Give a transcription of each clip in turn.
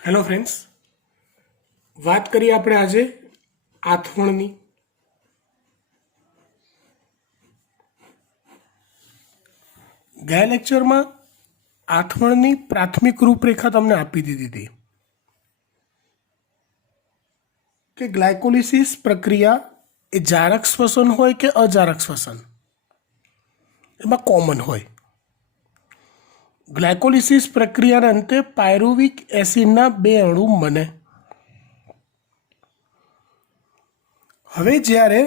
Hello friends, વાત કરીએ આપણે આજે આથવણની। ગયા લેક્ચરમાં આથવણની પ્રાથમિક રૂપરેખા તમને આપી દીધી હતી કે ગ્લાયકોલિસિસ પ્રક્રિયા એ જારક શ્વસન હોય કે અજારક શ્વસન, એમાં કોમન હોય। ગ્લાયકોલિસિસ પ્રક્રિયાના અંતે પાયરુવિક એસિડના 2 અણુ બને। હવે જ્યારે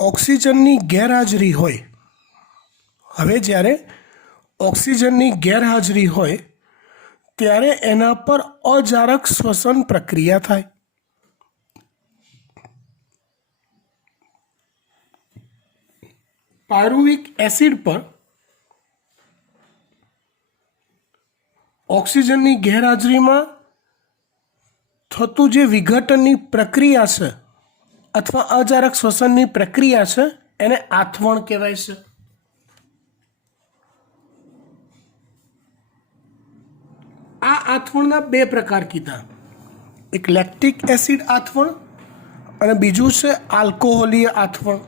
ઓક્સિજનની ગેરહાજરી હોય ત્યારે એના પર અજારક શ્વસન પ્રક્રિયા થાય। પાયરુવિક એસિડ પર ઓક્સિજનની ગેરહાજરીમાં થતું જે વિઘટનની પ્રક્રિયા છે અથવા અજારક શ્વસનની પ્રક્રિયા છે એને આથવણ કહેવાય છે। આ આથવણના 2 પ્રકાર કીધા, એક લેક્ટિક એસિડ આથવણ અને બીજું છે આલ્કોહોલીય આથવણ।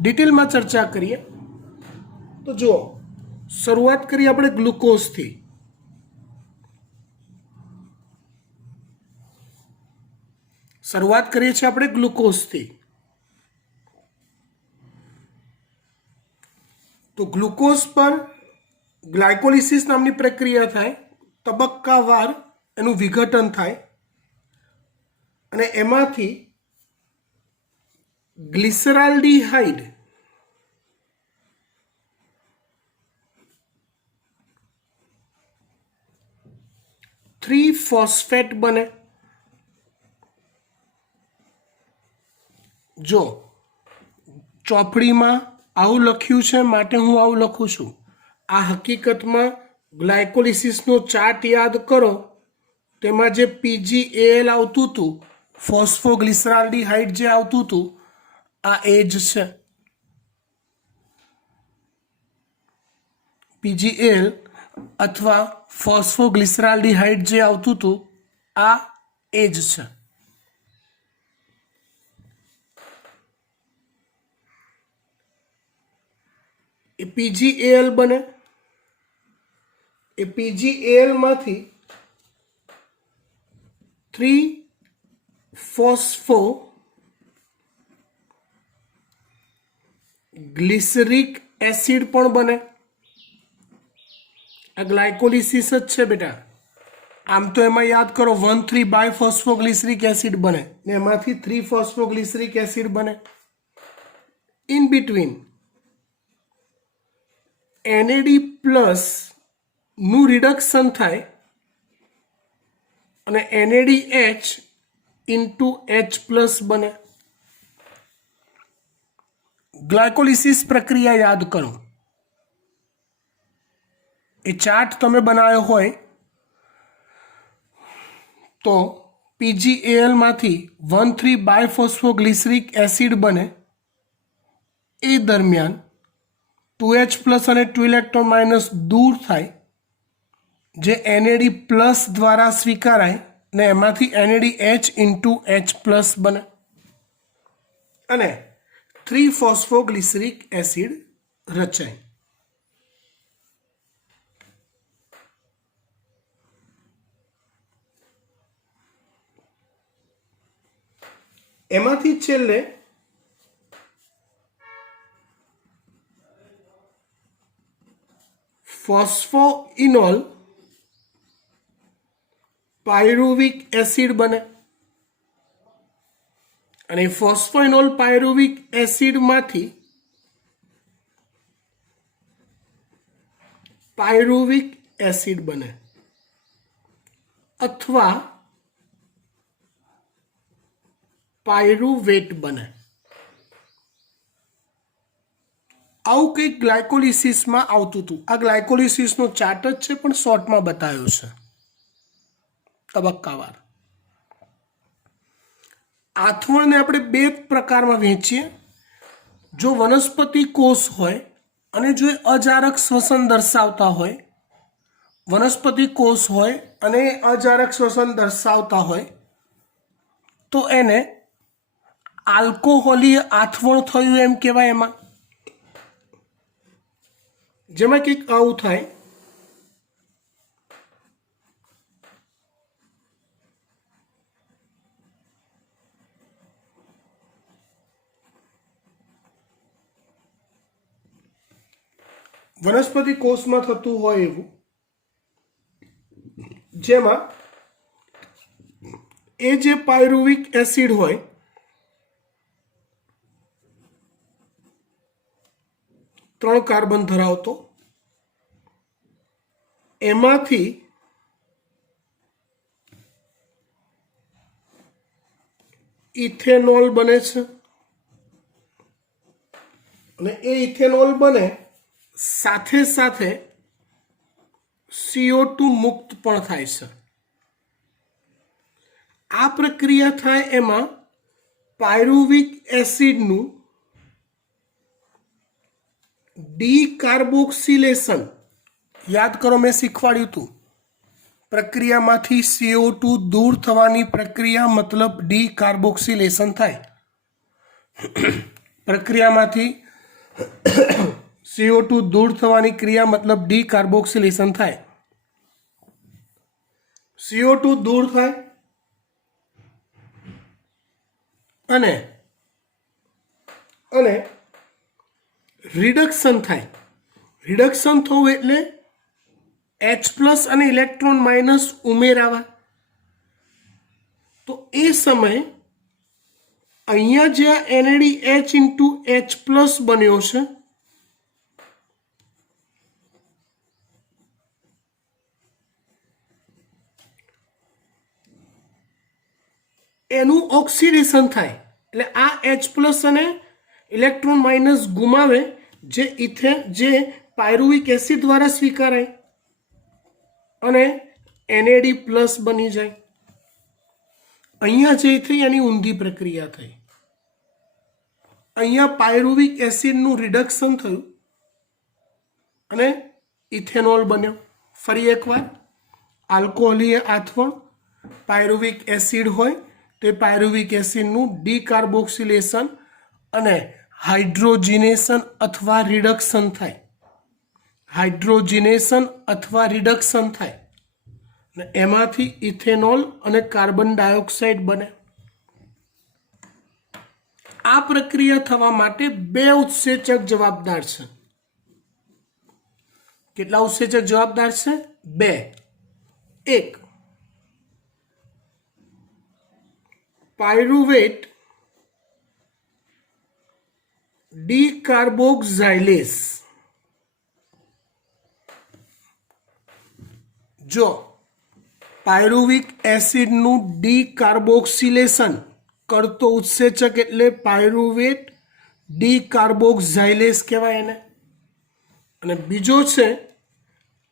ડિટેલમાં ચર્ચા કરીએ તો જુઓ, શરૂઆત કરીએ આપણે ગ્લુકોઝથી। તો ગ્લુકોઝ પર ગ્લાયકોલિસિસ નામની પ્રક્રિયા થાય, તબક્કાવાર એનું વિઘટન થાય અને એમાંથી ગ્લિસરાલ્ડીહાઇડ ફોસ્ફેટ બને। જો ચોપડીમાં આવું લખ્યું છે માટે હું આવું લખું છું, આ હકીકતમાં ગ્લાયકોલિસિસનો ચાર્ટ યાદ કરો, તેમાં જે PgAl આવતું હતું, ફોસ્ફોગ્લિસરાલ્ડીહાઇડ જે આવતું હતું, આ એ જ છે। PgAl અથવા ફોસ્ફોગ્લિસરાલ્ડીહાઇડ જે આવતું હતું, આ એ જ છે। એ PgAl બને, એ PgAl માંથી 3-ફોસ્ફોગ્લિસરિક એસિડ પણ બને। આ ગ્લાયકોલિસિસ જ છે બેટા। આમ તો એમાં યાદ કરો 1,3-બાયફોસ્ફોગ્લિસરિક એસિડ બને ને એમાંથી 3-ફોસ્ફોગ્લિસરિક એસિડ બને। ઇન બિટવીન NAD+ નું રિડક્શન થાય અને NADH ઇન્ટુ H+ બને। ગ્લાયકોલિસિસ પ્રક્રિયા યાદ કરો, એ ચાર્ટ તમે બનાવ્યો હોય તો PgAl માંથી 1,3-બાયફોસ્ફોગ્લિસરિક એસિડ બને, એ દરમિયાન 2H+ અને 2 ઇલેક્ટ્રોન માઇનસ દૂર થાય, જે NAD+ દ્વારા સ્વીકારાય ને એમાંથી NADH ઇન્ટુ H+ બને અને 3-ફોસ્ફોગ્લિસરિક એસિડ રચાય। એમાંથી છેલ્લે ફોસ્ફોઇનોલ પાયરુવિક એસિડ બને અને ફોસ્ફોઇનોલ પાયરુવિક એસિડમાંથી પાયરુવિક એસિડ બને અથવા પાયરુવેટ બને। આવું કંઈક ગ્લાયકોલિસિસમાં આવતું હતું। આ ગ્લાયકોલિસિસનો ચાર્ટ જ છે પણ શોર્ટમાં બતાવ્યો છે, તબક્કાવાર। આથવણને આપણે 2 પ્રકારમાં વહેંચીએ। જો વનસ્પતિ કોષ હોય અને જો એ અજારક શ્વસન દર્શાવતા હોય, વનસ્પતિ કોષ હોય અને અજારક શ્વસન દર્શાવતા હોય તો એને આલ્કોહોલીય આથવણ થયું એમ કહેવાય. એમાં જેમાં કંઈક આવું થાય. વનસ્પતિ કોષમાં થતું હોય એવું, જેમાં એ જે પાયરુવિક એસિડ હોય ત્રણ કાર્બન ધરાવતો, એમાંથી ઇથેનોલ બને છે અને એ ઇથેનોલ બને સાથે સાથે CO2 મુક્ત પણ થાય છે. આ પ્રક્રિયા થાય એમાં પાયરુવિક એસિડનું ડીકાર્બોક્સિલેશન, યાદ કરો મેં શીખવાડ્યું હતું, પ્રક્રિયામાંથી CO2 દૂર થવાની પ્રક્રિયા મતલબ ડીકાર્બોક્સિલેશન થાય. પ્રક્રિયામાંથી CO2 દૂર થવાની ક્રિયા મતલબ ડીકાર્બોક્સિલેશન થાય. CO2 દૂર થાય અને રિડક્શન થાય. રિડક્શન થવું એટલે H+ અને ઇલેક્ટ્રોન માઇનસ ઉમેરાવા. તો એ સમયે અહીંયા જ્યાં NADH × H+ બન્યો છે એનું ઓક્સિડેશન થાય. એટલે આ H+ અને ઇલેક્ટ્રોન માઇનસ ગુમાવે જે પાયરુવિક એસિડ દ્વારા સ્વીકારાય અને NAD+ બની જાય. અહીંયા જે થઈ એની ઊંધી પ્રક્રિયા થઈ. અહીંયા પાયરુવિક એસિડનું રિડક્શન થયું અને ઇથેનોલ બન્યો. ફરી એકવાર, આલ્કોહોલીય આથવણ, પાયરુવિક એસિડ હોય તે પાયરુવિક એસિડનું ડીકાર્બોક્સિલેશન અને હાઇડ્રોજિનેશન અથવા રિડક્શન થાય. હાઇડ્રોજિનેશન અથવા રિડક્શન થાય અને એમાંથી ઇથેનોલ અને કાર્બન ડાયોક્સાઇડ બને. આ પ્રક્રિયા થવા માટે બે ઉત્સેચક જવાબદાર છે. કેટલા ઉત્સેચક જવાબદાર છે? બે. એક, પાયરુવેટ ડીકાર્બોક્સાઇલેસ. જો પાયરુવિક એસિડનું ડીકાર્બોક્સિલેશન કરતો ઉત્સેચક એટલે પાયરુવેટ ડીકાર્બોક્સાઇલેસ કહેવાય એને. અને બીજો છે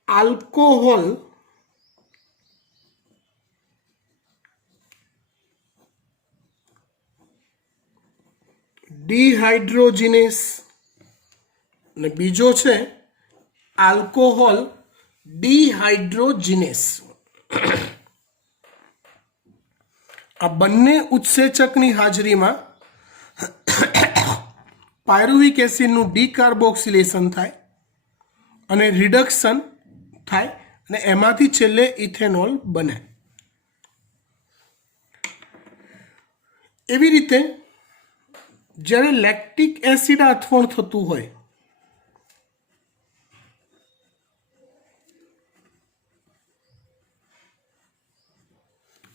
આલ્કોહોલ ડિહાઇડ્રોજિનેસ અને બીજો છે આલ્કોહોલ ડિહાઇડ્રોજિનેસ. આ બંને ઉત્સેચકની હાજરીમાં પાયરુવિક એસિડનું ડીકાર્બોક્સિલેશન થાય અને રિડક્શન થાય અને એમાંથી છેલ્લે ઇથેનોલ બને. એવી રીતે જ્યારે લેક્ટિક એસિડ આથવણ થતું હોય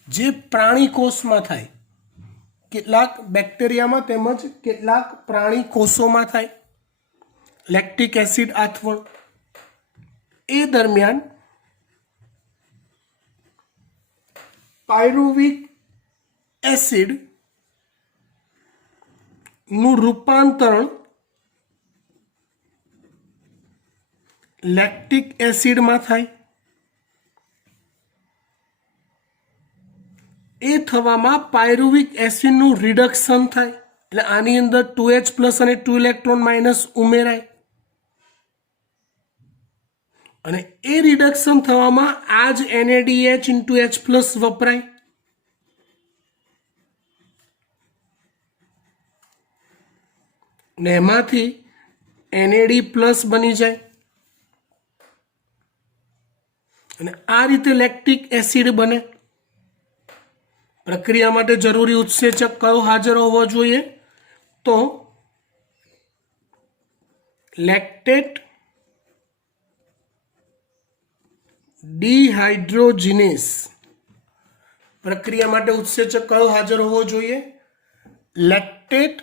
જે પ્રાણી કોષમાં થાય, કેટલાક બેક્ટેરિયામાં તેમજ કેટલાક પ્રાણી કોષોમાં થાય લેક્ટિક એસિડ આથવણ, એ દરમિયાન પાયરુવિક એસિડ નું રૂપાંતરણ લેક્ટિક એસિડમાં થાય. એ થવામાં પાયરુવિક એસિડનું રિડક્શન થાય એટલે આની અંદર 2H+ અને 2 ઇલેક્ટ્રોન માઇનસ ઉમેરાય. અને એ રિડક્શન થવામાં આ જ NaDH ઇન્ટુ H પ્લસ વપરાય. ને એમાંથી NaD પ્લસ બની જાય અને આ રીતે લેક્ટિક એસિડ બને. પ્રક્રિયા માટે જરૂરી ઉત્સેચક કયો હાજર હોવો જોઈએ? તો લેક્ટેટ ડિહાઇડ્રોજિનેસ. પ્રક્રિયા માટે ઉત્સેચક કયો હાજર હોવો જોઈએ? લેક્ટેટ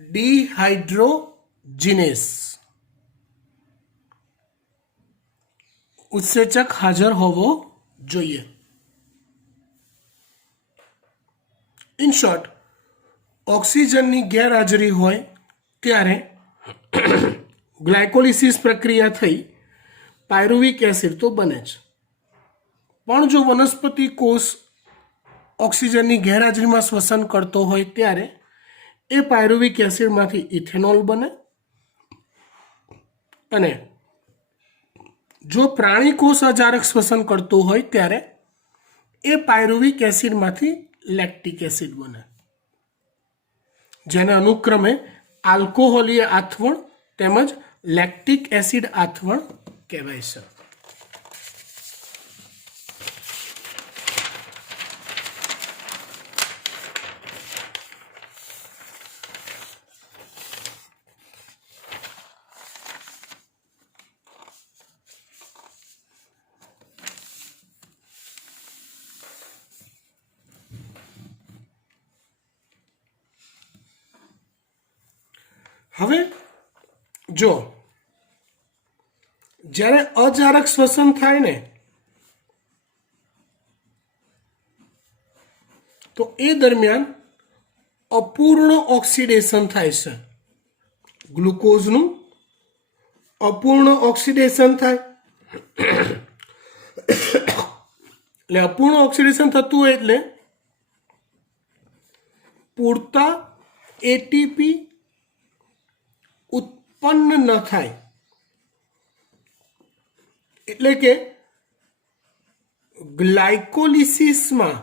ડિહાઇડ્રોજિનેસ ઉત્સેચક હાજર હોવો જોઈએ. ઇન શોર્ટ, ઓક્સિજનની ગેરહાજરી હોય ત્યારે ગ્લાયકોલિસિસ પ્રક્રિયા થઈ પાયરુવિક એસિડ તો બને જ, પણ જો વનસ્પતિ કોષ ઓક્સિજનની ગેરહાજરીમાં શ્વસન કરતો હોય ત્યારે એ પાયરુવિક એસિડમાંથી ઇથેનોલ બને. અને જો પ્રાણી કોષ અજારક શ્વસન કરતો હોય ત્યારે એ પાયરુવિક એસિડમાંથી લેક્ટિક એસિડ બને, જેને અનુક્રમે આલ્કોહોલીય આથવણ તેમજ લેક્ટિક એસિડ આથવણ કહેવાય છે. હવે જો જ્યારે અજારક શ્વસન થાય ને તો એ દરમિયાન અપૂર્ણ ઓક્સિડેશન થાય છે. ગ્લુકોઝનું અપૂર્ણ ઓક્સિડેશન થાય. એટલે અપૂર્ણ ઓક્સિડેશન થતું હોય એટલે પૂરતા એટીપી ઉત્પન્ન ન થાય. એટલે કે ગ્લાયકોલિસિસમાં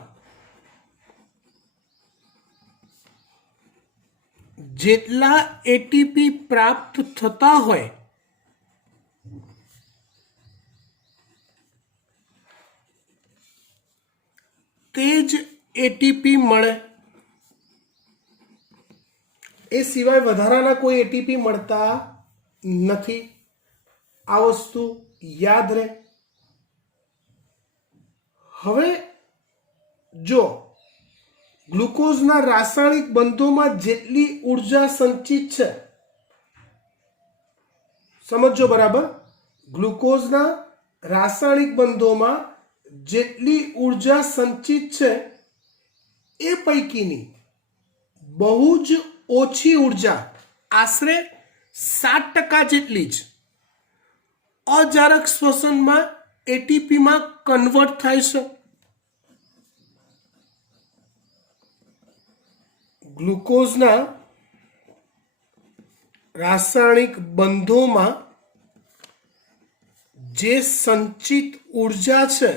જેટલા એટીપી પ્રાપ્ત થતા હોય તે જ એટીપી મળે. એ સિવાય વધારાના કોઈ એટીપી મળતા નથી. આ વસ્તુ યાદ રહે. હવે જો ગ્લુકોઝના રાસાયણિક બંધોમાં જેટલી ઉર્જા સંચિત છે, સમજો બરાબર, ગ્લુકોઝના રાસાયણિક બંધોમાં જેટલી ઉર્જા સંચિત છે એ પૈકીની બહુ જ ઓછી ઉર્જા, આશરે 7% જેટલી જ અજારક શ્વસનમાં એટીપીમાં કન્વર્ટ થાય છે. ગ્લુકોઝના રાસાયણિક બંધોમાં જે સંચિત ઉર્જા છે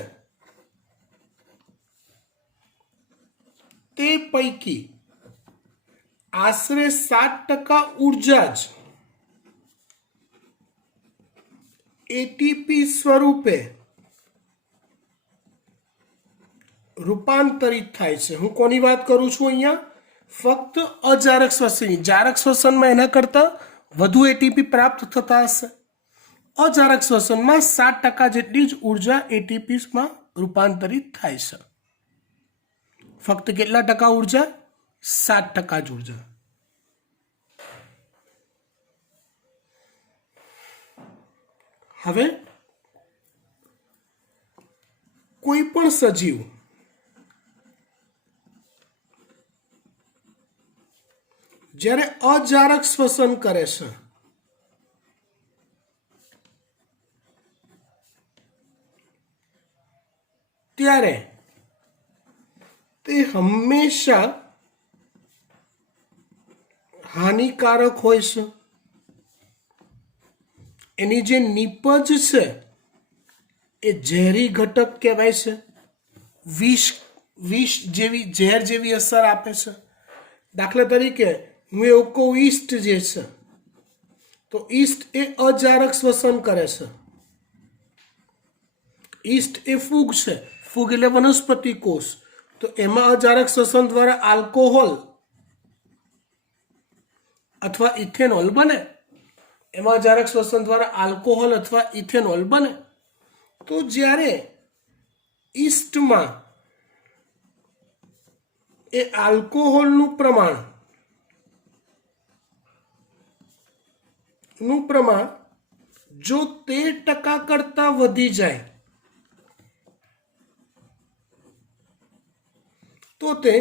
તે પૈકી આશરે 7% ઉર્જા જ એટીપી સ્વરૂપે રૂપાંતરિત થાય છે. હું કોની વાત કરું છું અહીંયા? ફક્ત અજારક શ્વસનની. જારક શ્વસનમાં એના કરતાં વધુ એટીપી પ્રાપ્ત થતા હશે. અજારક શ્વસનમાં 7% જેટલી જ ઉર્જા એટીપીમાં રૂપાંતરિત થાય છે. ફક્ત કેટલા ટકા ઉર્જા? 7% જ ઉર્જા. હવે કોઈ પણ સજીવ જ્યારે અજારક શ્વસન કરે છે ત્યારે તે હંમેશા હાનિકારક હોય છે. એની જે નીપજ છે એ ઝેરી ઘટક કહેવાય છે, વિષ જેવી ઝેર જેવી અસર આપે છે. દાખલા તરીકે હું એવું કહું ઈસ્ટ જે છે, તો ઈસ્ટ એ અજારક શ્વસન કરે છે. ઈસ્ટ એ ફૂગ છે, ફૂગ એટલે વનસ્પતિ કોષ, તો એમાં અજારક શ્વસન દ્વારા આલ્કોહોલ અથવા ઇથેનોલ બને. એમાં અજારક શ્વસન દ્વારા આલ્કોહોલ અથવા ઇથેનોલ બને. તો જ્યારે ઈસ્ટમાં એ આલ્કોહોલનું પ્રમાણ જો 13% કરતાં વધી જાય તો તે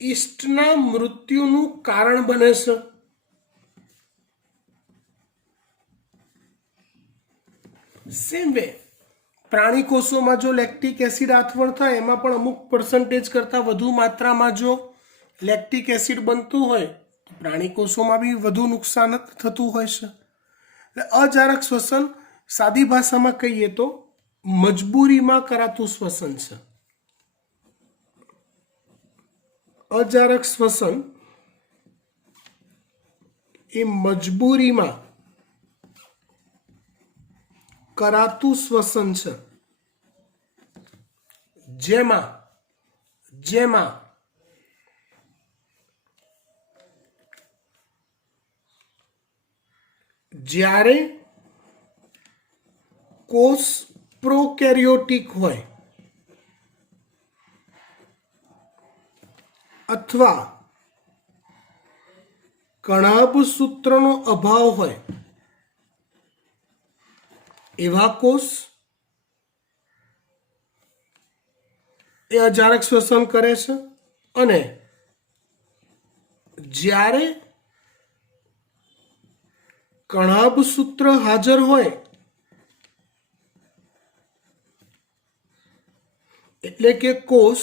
ઈસ્ટના મૃત્યુનું કારણ બને છે. સેમ વે પ્રાણી કોષોમાં જો લેક્ટિક એસિડ આથવણ થાય એમાં પણ અમુક પર્સન્ટેજ કરતાં વધુ માત્રામાં જો લેક્ટિક એસિડ બનતું હોય તો પ્રાણી કોષોમાં બી વધુ નુકસાન થતું હોય છે. એટલે અજારક શ્વસન સાદી ભાષામાં કહીએ તો મજબૂરીમાં કરાતું શ્વસન છે. અજારક શ્વસન એ મજબૂરીમાં કરાતું શ્વસન છે, જેમાં જ્યારે કોષ પ્રોકેરિયોટિક હોય અથવા કણાભસૂત્રનો અભાવ હોય એવા કોષ એ અજારક શ્વસન કરે છે. અને જ્યારે કણાભસૂત્ર હાજર હોય એટલે કે કોષ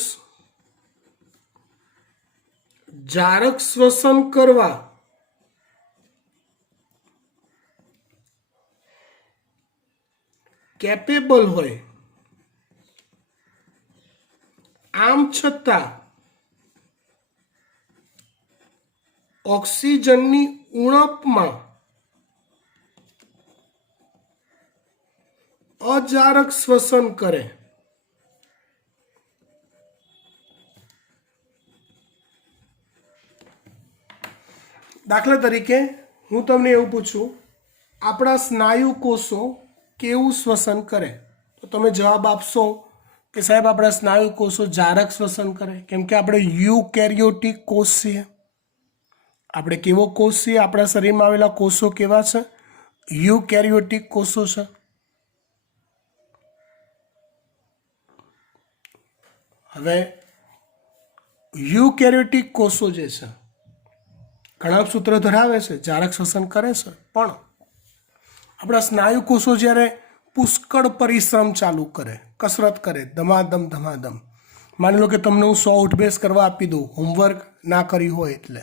જારક શ્વસન કરવા કેપેબલ હોય, આમ છતાં ઓક્સિજનની ઉણપમાં અજારક શ્વસન કરે. દાખલા તરીકે હું તમને એવું પૂછું, આપણા સ્નાયુ કોષો કેવું શ્વસન કરે, તો તમે જવાબ આપશો કે સાહેબ આપણા સ્નાયુ કોષો જારક શ્વસન કરે, કેમ કે આપણે યુકેરિયોટિક કોષ છીએ. આપણે કેવો કોષ છીએ? આપણા શરીરમાં આવેલા કોષો કેવા છે? યુકેરિયોટિક કોષો છે. હવે યુકેરિયોટિક કોષો જે છે કણાભસૂત્ર ધરાવે છે, જારક શ્વસન કરે છે, પણ આપણા સ્નાયુ કોષો જ્યારે પુષ્કળ પરિશ્રમ ચાલુ કરે, કસરત કરે, ધમાધમ, માની લો કે તમને હું 100 ઉઠબેસ કરવા આપી દઉં, હોમવર્ક ના કર્યું હોય એટલે,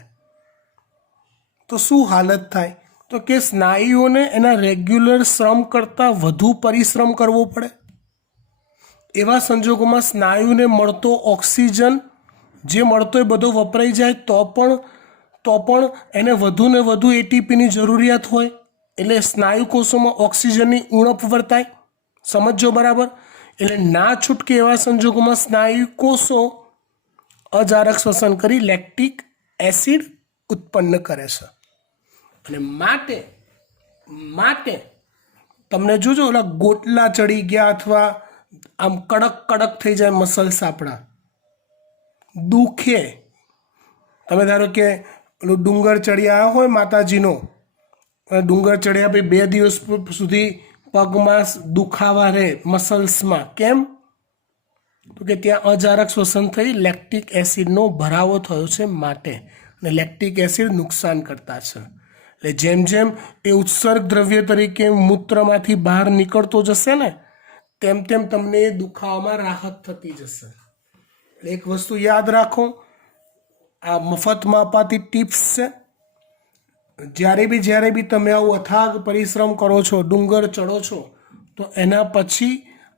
તો શું હાલત થાય? તો કે સ્નાયુઓને એના રેગ્યુલર શ્રમ કરતાં વધુ પરિશ્રમ કરવો પડે. એવા સંજોગોમાં સ્નાયુને મળતો ઓક્સિજન જે મળતો એ બધો વપરાઈ જાય તો પણ એને વધુ ને વધુ એટીપીની જરૂરિયાત હોય, એટલે સ્નાયુ કોષોમાં ઓક્સિજનની ઉણપ વર્તાય. સમજો બરાબર? એટલે ના છૂટકે એવા સંજોગોમાં સ્નાયુ કોષો અજારક શ્વસન કરી લેક્ટિક એસિડ ઉત્પન્ન કરે છે. અને માટે તમને જોજો ઓલા ગોટલા ચડી ગયા અથવા આમ કડક થઈ જાય મસલ્સ આપણા, દુખે. તમે ધારો કે પેલું ડુંગર ચડી આવ્યા હોય માતાજીનો, ડુંગર ચડ્યા પછી 2 દિવસ સુધી પગમાં દુખાવા રહે મસલ્સમાં, કેમ? તો કે ત્યાં અજારક શ્વસન થઈ લેક્ટિક એસિડનો ભરાવો થયો છે માટે. અને લેક્ટિક એસિડ નુકસાન કરતા છે. એટલે જેમ જેમ એ ઉત્સર્ગ દ્રવ્ય તરીકે મૂત્રમાંથી બહાર નીકળતો જશે ને તેમ તમને એ દુખાવામાં રાહત થતી જશે. એટલે એક વસ્તુ યાદ રાખો, આ મફતમાં અપાતી ટિપ્સ છે. જ્યારે બી તમે આવું અથાગ પરિશ્રમ કરો છો, ડુંગર ચડો છો, તો એના પછી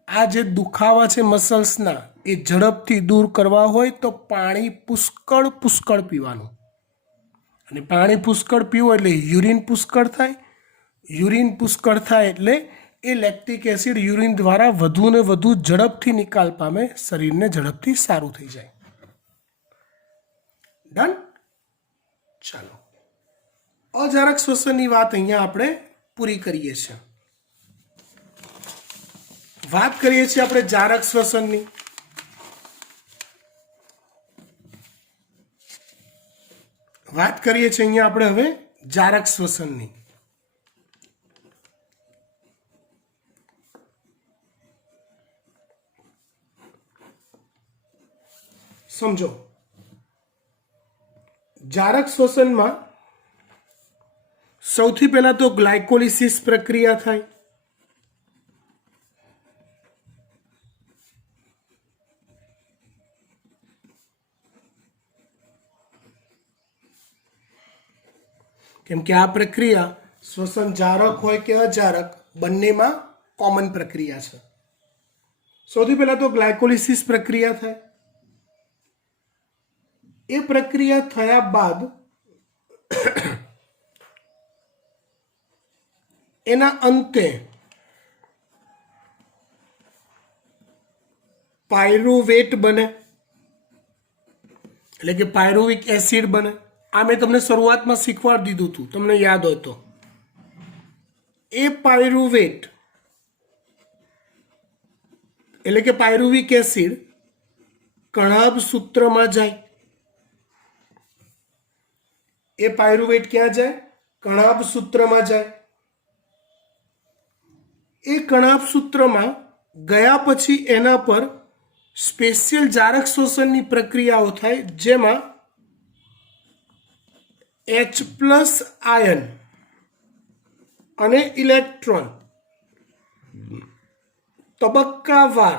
આ જે દુખાવા છે મસલ્સના એ ઝડપથી દૂર કરવા હોય તો પાણી પુષ્કળ પીવાનું. અને પાણી પુષ્કળ પીવું એટલે યુરિન પુષ્કળ થાય. યુરિન પુષ્કળ થાય એટલે એ લેક્ટિક એસિડ યુરિન દ્વારા વધુ ને વધુ ઝડપથી નિકાલ પામે, શરીરને ઝડપથી સારું થઈ જાય. ડન. ચાલો, અજારક શ્વસનની વાત અહીંયા આપણે પૂરી કરીએ છીએ. વાત કરીએ છીએ આપણે જારક શ્વસનની. વાત કરીએ છીએ અહીંયા આપણે હવે જારક શ્વસનની. સમજો, જારક શ્વસનમાં સૌથી પહેલા તો ગ્લાયકોલિસિસ પ્રક્રિયા થાય. કેમ કે આ પ્રક્રિયા શ્વસન જારક હોય કે અજારક બંનેમાં કોમન પ્રક્રિયા છે. સૌથી પહેલા તો ગ્લાયકોલિસિસ પ્રક્રિયા થાય. એ પ્રક્રિયા થયા બાદ એના અંતે પાયરુવેટ બને, એટલે કે પાયરુવિક એસિડ બને. આ મેં તમને શરૂઆતમાં શીખવાડી દીધું હતું, તમને યાદ હોય તો. એ પાયરુવેટ એટલે કે પાયરુવિક એસિડ કણાભ સૂત્રમાં જાય. એ પાયરુવેટ ક્યાં જાય? કણાભ સૂત્રમાં જાય. એ કણાભ સૂત્રમાં ગયા પછી એના પર સ્પેશિયલ જારક શ્વસનની પ્રક્રિયાઓ થાય, જેમાં H+ આયન અને ઇલેક્ટ્રોન તબક્કાવાર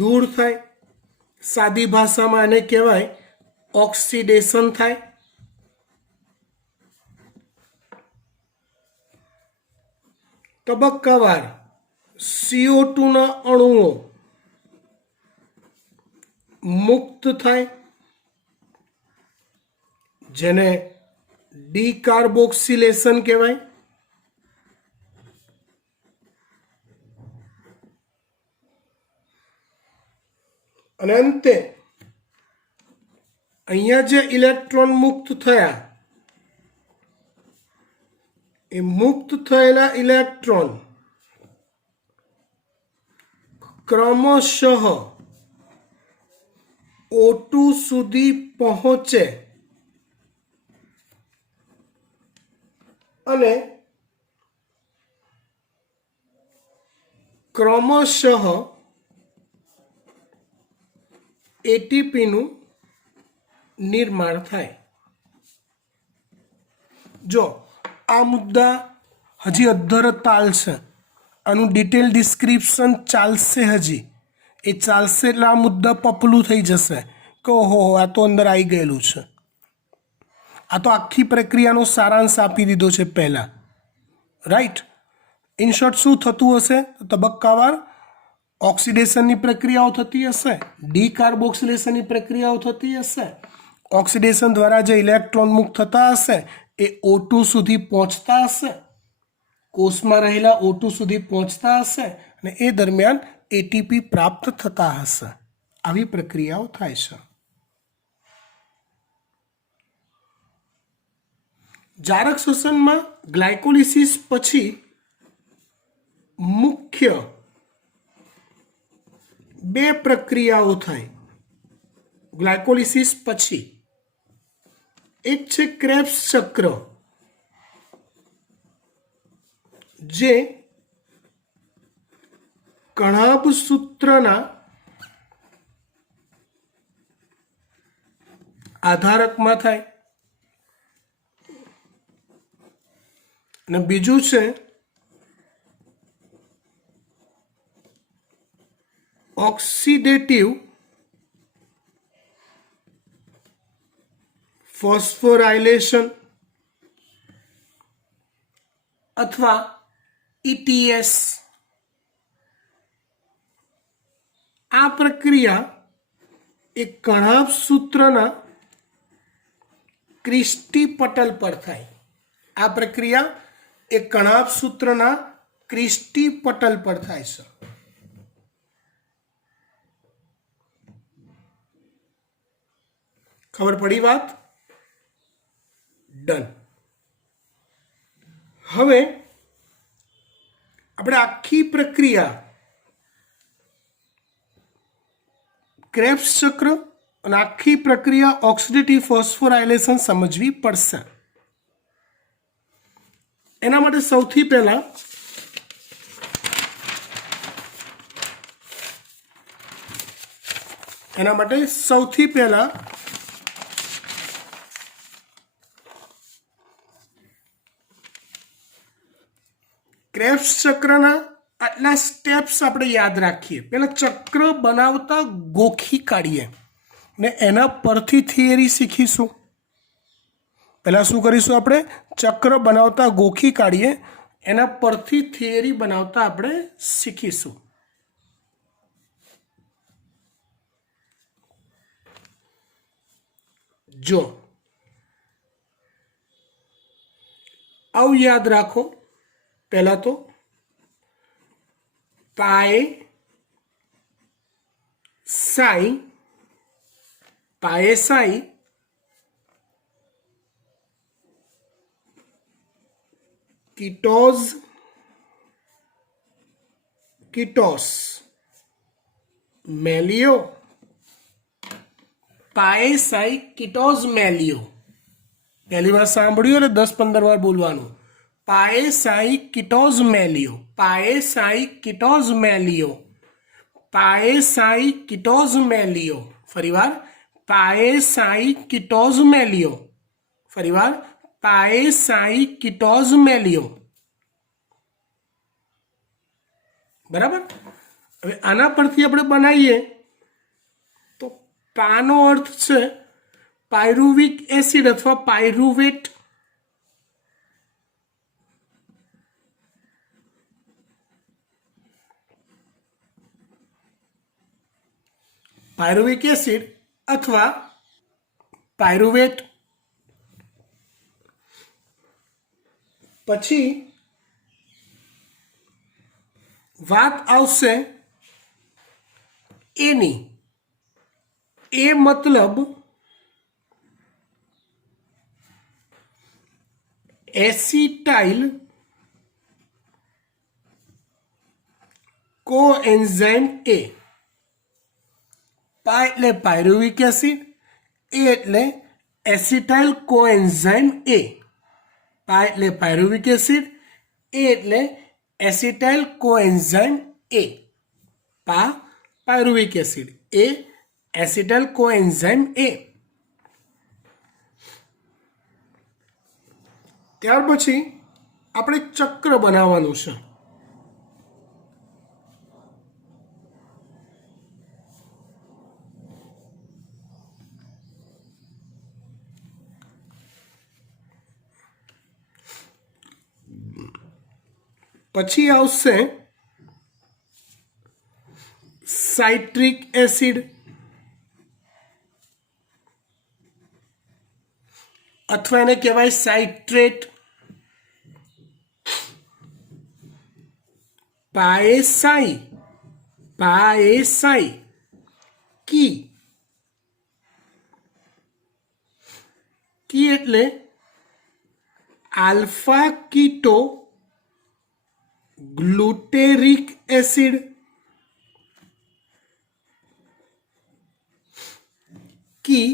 દૂર થાય. સાદી ભાષામાં એને કહેવાય ઓક્સિડેશન થાય. તબક્કાવાર CO2 ના અણુઓ મુક્ત થાય, જેને ડીકાર્બોક્સિલેશન કહેવાય. અને અંતે અહીંયા જે ઇલેક્ટ્રોન મુક્ત થયા, એ મુક્ત થયેલા ઇલેક્ટ્રોન ક્રમશઃ O2 સુધી પહોંચે અને ક્રમશઃ એટીપીનું નિર્માણ થાય. જો આ મુદ્દા હજી અધ્ધર ચાલશે, આનું ડિટેલ ડિસ્ક્રિપ્શન ચાલશે. હજી એ ચાલશે એટલે આ મુદ્દા પપલું થઈ જશે કે ઓહો આ તો અંદર આવી ગયેલું છે. આ તો આખી પ્રક્રિયાનો સારાંશ આપી દીધો છે પહેલાં, રાઈટ. ઇન શોર્ટ શું થતું હશે? તબક્કાવાર ઓક્સિડેશનની પ્રક્રિયાઓ થતી હશે, ડીકાર્બોક્સિલેશનની પ્રક્રિયાઓ થતી હશે. ઓક્સિડેશન દ્વારા જે ઇલેક્ટ્રોન મુક્ત થતા હશે એ O2 સુધી પહોંચતા હશે, કોષમાં રહેલા O2 સુધી પહોંચતા હશે, અને એ દરમિયાન એટીપી પ્રાપ્ત થતા હશે. આવી પ્રક્રિયાઓ થાય છે. જારક શ્વસનમાં ગ્લાયકોલિસિસ પછી મુખ્ય બે પ્રક્રિયાઓ થાય. ગ્લાયકોલિસિસ પછી એક છે ક્રેબ્સ ચક્ર, જે કણાભ સૂત્રના આધારકમાં થાય. અને બીજું છે ઓક્સિડેટિવ ફોસ્ફોરાયલેશન અથવા ETS. આ પ્રક્રિયા એક કણાભ સૂત્રના ક્રિસ્ટી પટલ પર થાય. આ પ્રક્રિયા એક કણાભ સૂત્રના ક્રિસ્ટી પટલ પર થાય છે. ખબર પડી વાત? ડન. હવે આપણે આખી પ્રક્રિયા ક્રેબ્સ ચક્ર અને આખી પ્રક્રિયા ઓક્સિડેટિવ ફોસ્ફોરાયલેશન સમજવી પડશે. એના માટે સૌથી પહેલા ક્રેબ્સ ચક્રના આટલા સ્ટેપ્સ આપણે યાદ રાખીએ. પહેલા ચક્ર બનાવતા ગોખી કાઢીએ ને એના પરથી થિયરી શીખીશું. પહેલા શું કરીશું? આપણે ચક્ર બનાવતા ગોખી કાઢીએ, એના પરથી થિયરી બનાવતા આપણે શીખીશું. જો આવું યાદ રાખો. પહેલા તો પાય સાઈ કીટોસ મેલિયો. પાય સાઈ કીટોસ મેલિયો. પહેલી વાર સાંભળ્યું એટલે 10-15 વાર બોલવાનું. પાય સાઈ કીટોસ મેલિયો. પાય સાઈ કીટોસ મેલિયો. પાય સાઈ કીટોસ મેલિયો. ફરીવાર પાય સાઈ કીટોસ મેલિયો. ફરીવાર પાય સાઈ કીટોસ મેલિયો. બરાબર. હવે આના પરથી આપણે બનાવીએ તો પાનો અર્થ છે પાયરુવિક એસિડ અથવા પાયરુવેટ. પાયરુવિક એસિડ અથવા પાયરુવેટ. પછી વાત આવશે એની. એ મતલબ એસિટાઇલ કોએન્ઝાઇમ એ. પા એટલે પાયરુવિક એસિડ, એ એટલે એસિટાઇલ કોએન્ઝાઇમ એ. પા એટલે પાયરુવિક એસિડ, એ એટલે એસિટાઇલ કોએન્ઝાઇમ એ. પા પાયરુવિક એસિડ, એ એસિટાઇલ કોએન્ઝાઇમ એ. ત્યાર પછી આપણે ચક્ર બનાવવાનું છે. પછી આવશે સાઇટ્રિક એસિડ અથવા એને કહેવાય સાઇટ્રેટ. પાએસાઈ કી એટલે આલ્ફા કીટો ગ્લુટેરિક એસિડ. કી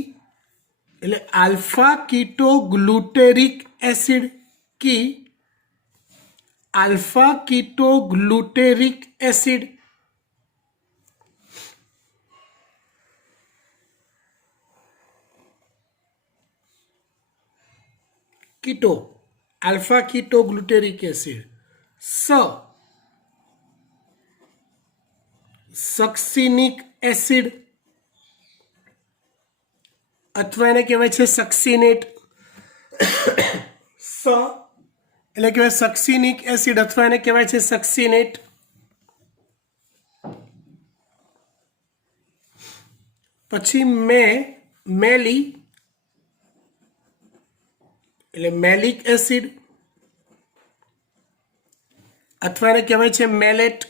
એટલે આલ્ફા કીટો ગ્લુટેરિક એસિડ. કી alpha keto glutaric acid. Keto alpha keto glutaric acid. Succinic acid અથવા એને કહેવાય છે સક્સિનેટ. એટલે કહેવાય સક્સિનિક એસિડ અથવા એને કહેવાય છે સક્સિનેટ. પછી મેલી એટલે મેલિક એસિડ અથવા એને કહેવાય છે મેલેટ.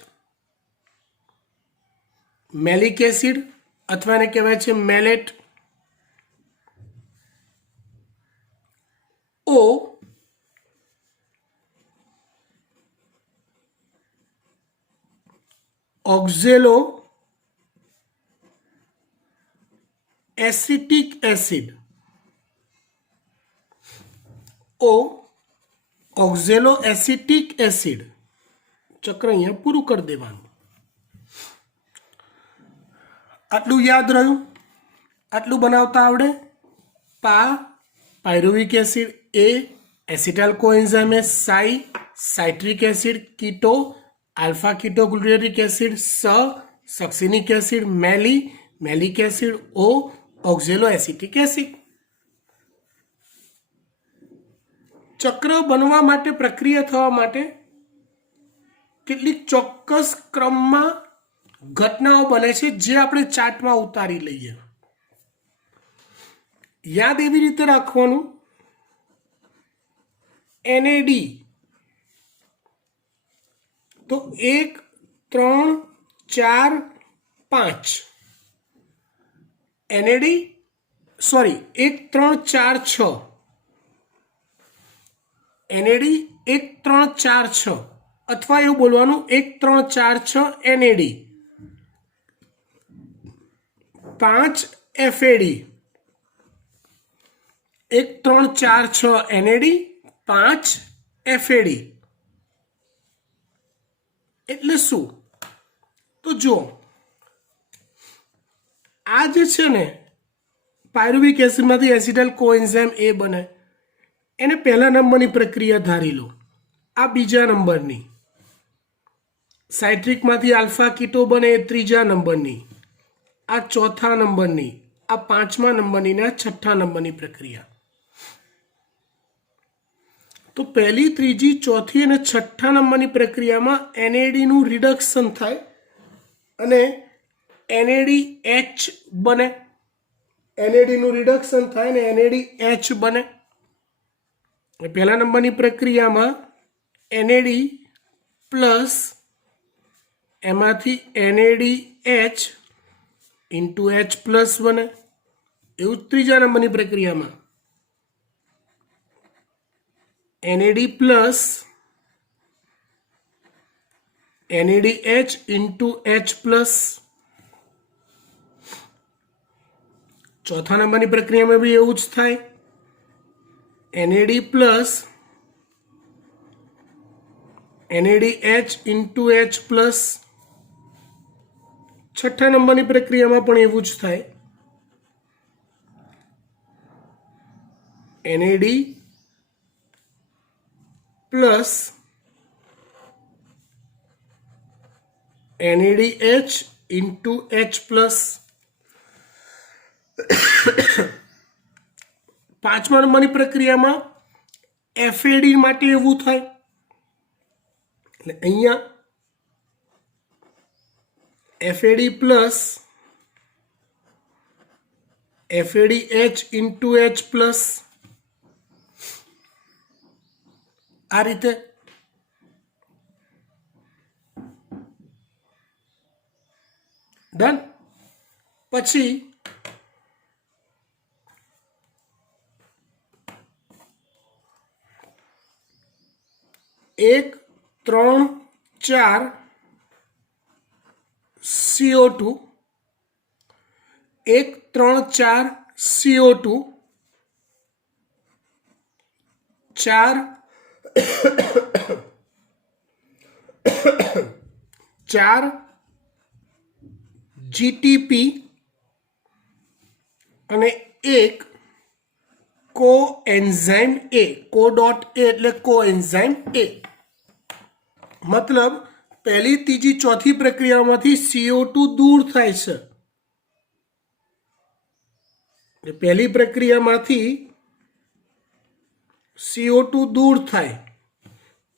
મેલિક એસિડ અથવા એને કહેવાય છે મેલેટ. ઓ ઓક્ઝેલો એસિટિક એસિડ. ઓ ઓક્ઝેલો એસિટિક એસિડ. ચક્ર અહીંયા પૂરું કરી દેવાનું. આટલું યાદ રહ્યું? આટલું બનાવતા આવડે? પાયરુવિક એસિડ, એ acetyl coenzyme, citric acid, keto alpha keto glutaric acid, succinic acid, malic acid, ઓ ઓક્ઝેલો એસિટિક એસિડ. ચક્ર બનવા માટે, પ્રક્રિયા થવા માટે કેટલીક ચોક્કસ ક્રમમાં ઘટનાઓ બને છે જે આપણે ચાર્ટમાં ઉતારી લઈએ. યાદ એવી રીતે રાખવાનું, NAD તો 1 3 4 5 NAD 1 3 4 6 NAD 1 3 4 6 અથવા એવું બોલવાનું 1 3 4 6 NAD 5 FAD 1 3 4 6 NAD 5 FAD. એટલે શું? તો જો આ જે છે ને પાયરુવિક એસિડમાંથી એસિટાઇલ કોએન્ઝાઇમ એ બને, એને પહેલા નંબરની પ્રક્રિયા ધારી લો, આ બીજા નંબરની. સાઇટ્રિકમાંથી આલ્ફા કીટો બને એ ત્રીજા નંબરની, આ ચોથા નંબરની, આ પાંચમા નંબરની ને આ છઠ્ઠા નંબરની પ્રક્રિયા. તો પહેલી, ત્રીજી, ચોથી અને છઠ્ઠા નંબરની પ્રક્રિયામાં NAD નું રિડક્શન થાય અને NADH બને. NAD નું રિડક્શન થાય અને NADH બને. પહેલા નંબરની પ્રક્રિયામાં NAD પ્લસ એમાંથી NADH ઇન્ટુ H પ્લસ બને. એવું ત્રીજા નંબરની પ્રક્રિયામાં NAD plus NADH into H plus. ચોથા નંબરની પ્રક્રિયામાં બી એવું જ થાય, NAD plus NADH into H plus. છઠ્ઠા નંબરની પ્રક્રિયામાં પણ એવું જ થાય, NAD plus NADH into H plus. પાંચમા નંબરની પ્રક્રિયામાં FAD માટે એવું થાય, એટલે અહીંયા FAD plus FADH into H plus. આ રીતે ડન. પછી 1 3 4 CO2, 1 3 4 CO2, 4 GTP અને 1 કોએન્ઝાઇમ A. કો.A એટલે કોએન્ઝાઇમ A. મતલબ પહેલી, ત્રીજી, ચોથી પ્રક્રિયામાંથી CO2 દૂર થાય છે. પહેલી પ્રક્રિયામાંથી CO2 દૂર થાય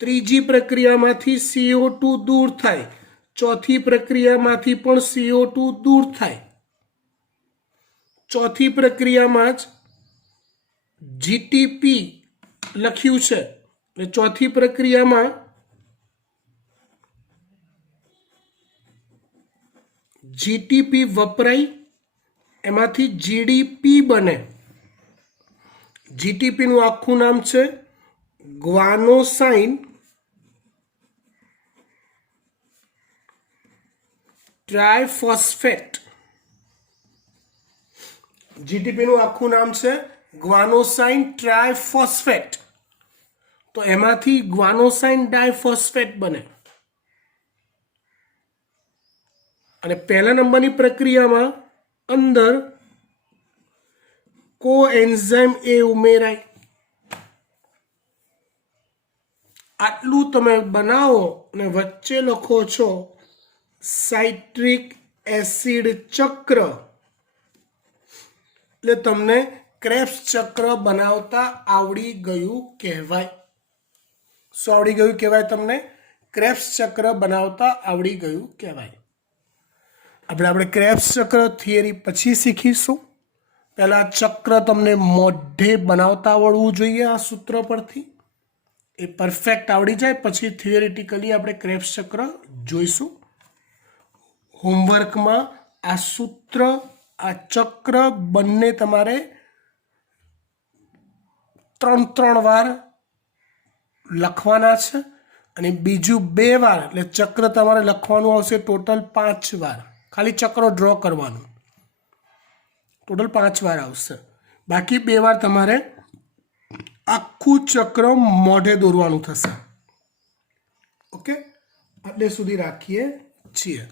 ત્રીજી પ્રક્રિયામાંથી CO2 દૂર થાય, ચોથી પ્રક્રિયામાંથી પણ CO2 દૂર થાય, ચોથી પ્રક્રિયામાં જ GTP લખ્યું છે એટલે ચોથી પ્રક્રિયામાં GTP વપરાય, એમાંથી GDP બને. GTP નું આખું નામ છે ગ્વાનોસાઇન ટ્રાયફોસ્ફેટ. GTP નું આખું નામ છે ગ્વાનોસાઇન ટ્રાયફોસ્ફેટ. તો એમાંથી ગ્વાનોસાઇન ડાયફોસ્ફેટ બને. અને પહેલા નંબરની પ્રક્રિયામાં અંદર કોએન્ઝાઇમ એ ઉમેરાય. આટલું તમે બનાવો અને વચ્ચે લખો છો સાઇટ્રિક એસિડ ચક્ર, એટલે તમને ક્રેબ્સ ચક્ર બનાવતા આવડી ગયું કહેવાય. શું આવડી ગયું કહેવાય? તમને ક્રેબ્સ ચક્ર બનાવતા આવડી ગયું કહેવાય. આપણે ક્રેબ્સ ચક્ર થિયરી પછી શીખીશું. પહેલાં ચક્ર તમને મોઢે બનાવતા આવડવું જોઈએ. આ સૂત્ર પરથી એ પરફેક્ટ આવડી જાય પછી થિયરિટિકલી આપણે ક્રેબ્સ ચક્ર જોઈશું. હોમવર્કમાં આ સૂત્ર, આ ચક્ર બંને તમારે 3 વાર લખવાના છે અને બીજું 2 વાર, એટલે ચક્ર તમારે લખવાનું આવશે ટોટલ 5 વાર. ખાલી ચક્રો ડ્રો કરવાનું, ટોટલ 5 વાર આવશે. બાકી 2 વાર તમારે આખું ચક્ર મોઢે દોરવાનું થશે. ઓકે, એટલે સુધી રાખીએ છીએ.